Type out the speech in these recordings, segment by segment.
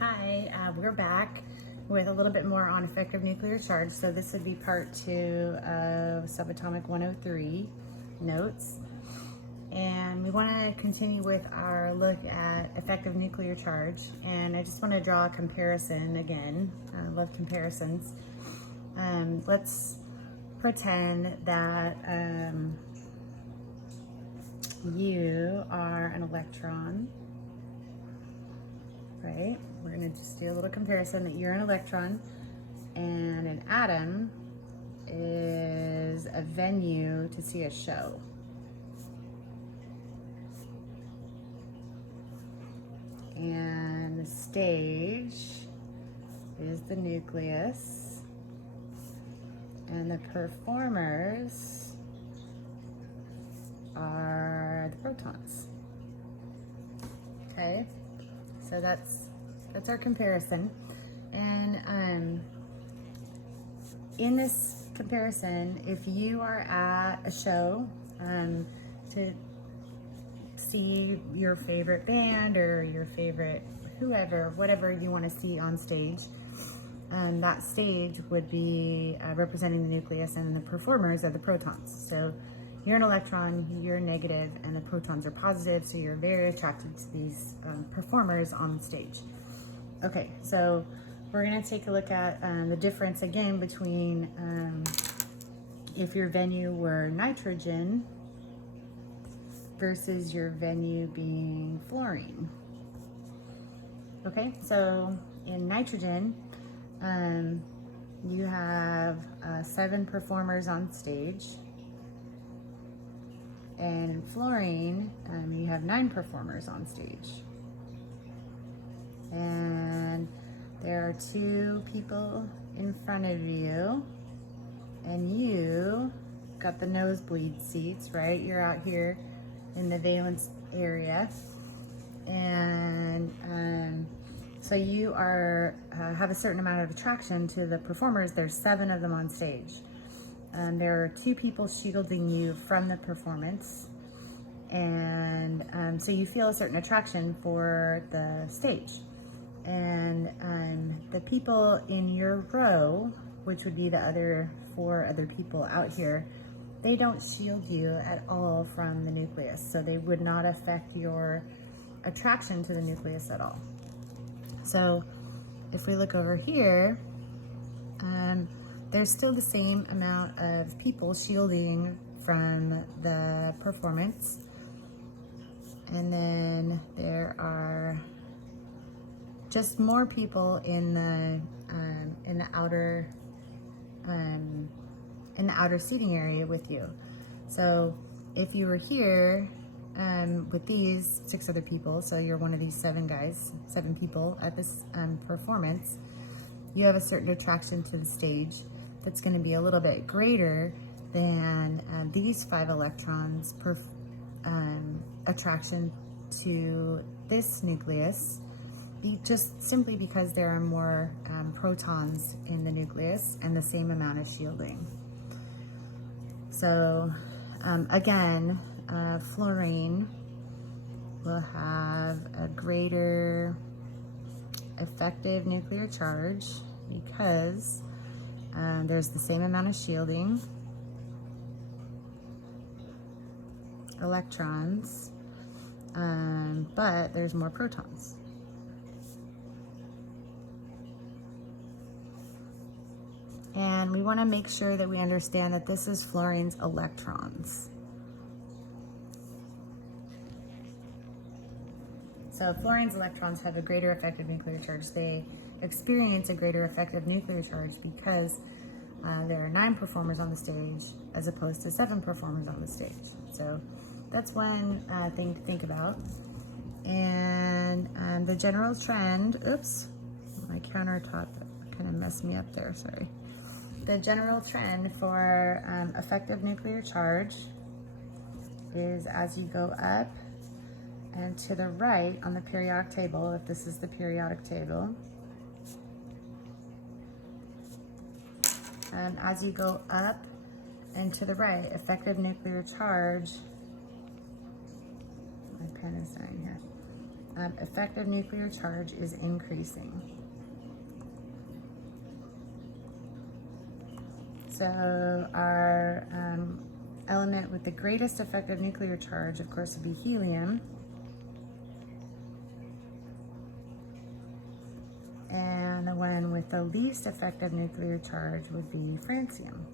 Hi, we're back with a little bit more on effective nuclear charge. So this would be part 2 of Subatomic 103 notes. And we want to continue with our look at effective nuclear charge. And I just want to draw a comparison again. I love comparisons. Let's pretend that you are an electron, right? We're going to just do a little comparison that you're an electron and an atom is a venue to see a show. And the stage is the nucleus, and the performers are the protons. Okay, so that's our comparison. And in this comparison, if you are at a show to see your favorite band or your favorite whoever, whatever you want to see on stage, that stage would be representing the nucleus, and the performers are the protons. So you're an electron, you're negative, and the protons are positive, so you're very attracted to these performers on the stage. Okay, so we're going to take a look at the difference again between if your venue were nitrogen versus your venue being fluorine. Okay, so in nitrogen, you have 7 performers on stage, and in fluorine, you have 9 performers on stage. And there are 2 people in front of you, and you got the nosebleed seats, right? You're out here in the valence area, and so you are have a certain amount of attraction to the performers. There's 7 of them on stage. There are 2 people shielding you from the performance, and so you feel a certain attraction for the stage. And the people in your row, which would be the other 4 other people out here, they don't shield you at all from the nucleus, so they would not affect your attraction to the nucleus at all. So if we look over here, there's still the same amount of people shielding from the performance, and then there are just more people in the outer seating area with you. So if you were here with these 6 other people, so you're one of these 7 people at this performance, you have a certain attraction to the stage that's going to be a little bit greater than these 5 electrons attraction to this nucleus, just simply because there are more protons in the nucleus and the same amount of shielding. So again, fluorine will have a greater effective nuclear charge because there's the same amount of shielding electrons, but there's more protons. And we want to make sure that we understand that this is fluorine's electrons. So fluorine's electrons have a greater effective nuclear charge. They experience a greater effective nuclear charge because there are 9 performers on the stage as opposed to 7 performers on the stage. So that's one thing to think about. And the general trend, oops, my countertop kind of messed me up there, sorry. The general trend for effective nuclear charge is as you go up and to the right on the periodic table, if this is the periodic table, and as you go up and to the right, effective nuclear charge, my pen is dying here. effective nuclear charge is increasing. So our element with the greatest effective nuclear charge, of course, would be helium. And the one with the least effective nuclear charge would be francium.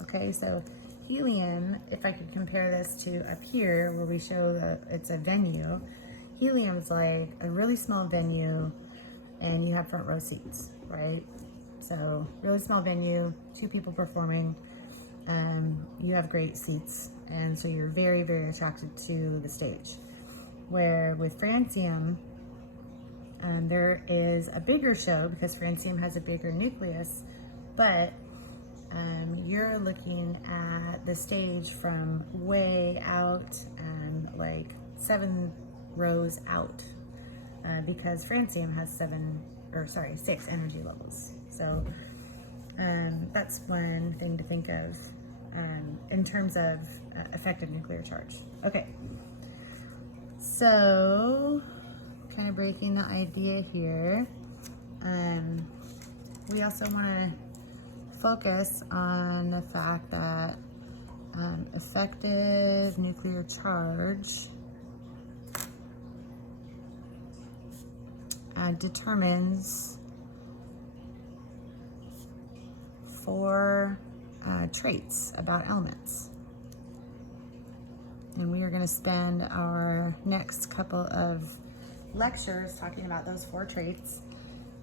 Okay, so helium, if I could compare this to up here where we show that it's a venue, helium's like a really small venue and you have front row seats, right? So really small venue, 2 people performing, you have great seats, and so you're very, very attracted to the stage. Where with francium, there is a bigger show because francium has a bigger nucleus, but you're looking at the stage from way out, like 7 rows out, because francium has 6 energy levels. So that's one thing to think of in terms of effective nuclear charge. Okay, so kind of breaking the idea here, we also want to focus on the fact that effective nuclear charge determines 4 traits about elements. And we are going to spend our next couple of lectures talking about those 4 traits.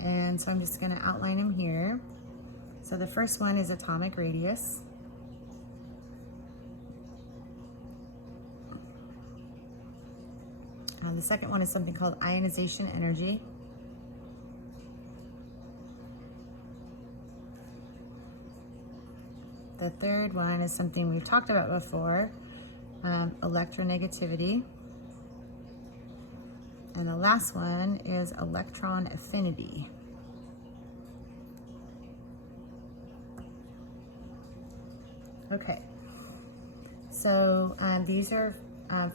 And so I'm just going to outline them here. So the first one is atomic radius. The second one is something called ionization energy. The third one is something we've talked about before, electronegativity. And the last one is electron affinity. Okay, so these are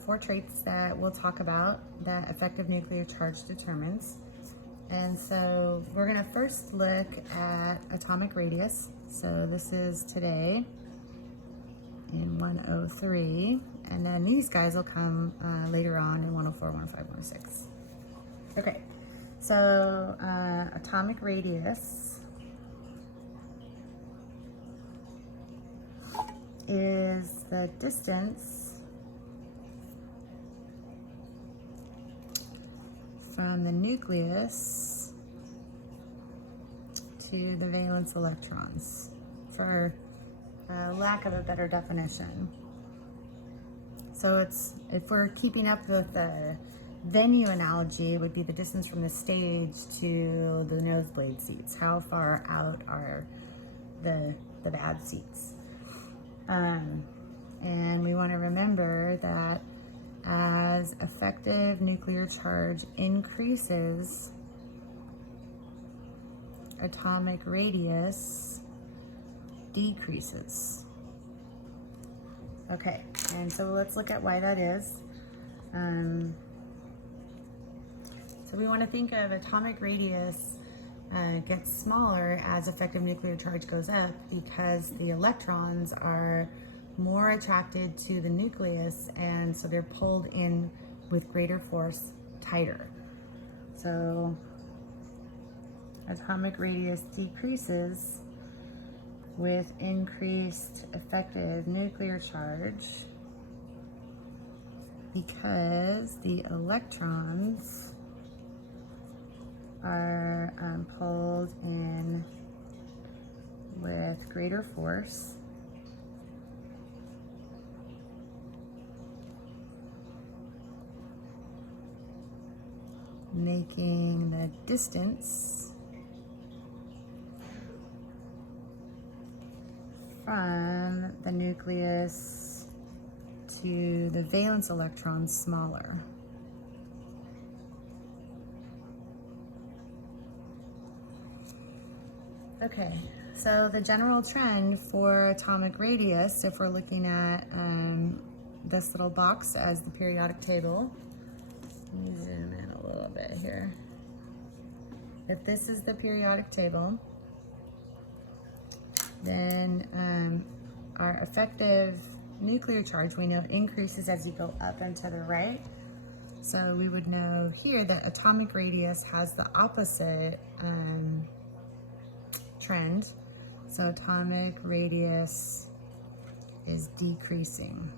4 traits that we'll talk about that effective nuclear charge determines. And so we're going to first look at atomic radius. So this is today in 103, and then these guys will come later on in 104, 105, 106. Okay, so atomic radius is the distance from the nucleus to the valence electrons, for lack of a better definition. So it's, if we're keeping up with the venue analogy, it would be the distance from the stage to the nosebleed seats. How far out are the bad seats? And we want to remember that as effective nuclear charge increases, atomic radius decreases. Okay, and so let's look at why that is. So we want to think of atomic radius gets smaller as effective nuclear charge goes up, because the electrons are more attracted to the nucleus, and so they're pulled in with greater force tighter. So atomic radius decreases with increased effective nuclear charge because the electrons are pulled in with greater force, making the distance from the nucleus to the valence electrons smaller. Okay, so the general trend for atomic radius, if we're looking at this little box as the periodic table. Let me zoom in a little bit here. If this is the periodic table, then our effective nuclear charge, we know, increases as you go up and to the right. So we would know here that atomic radius has the opposite trend. So atomic radius is decreasing.